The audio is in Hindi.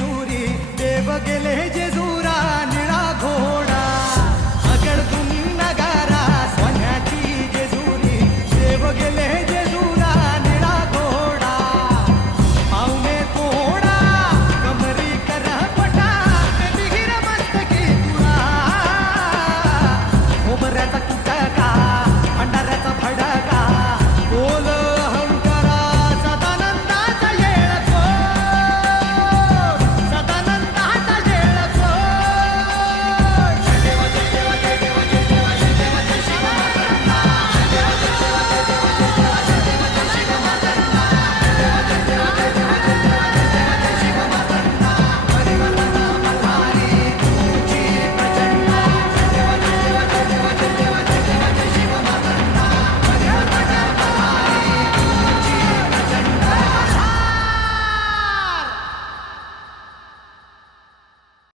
जूरी देव गेले जे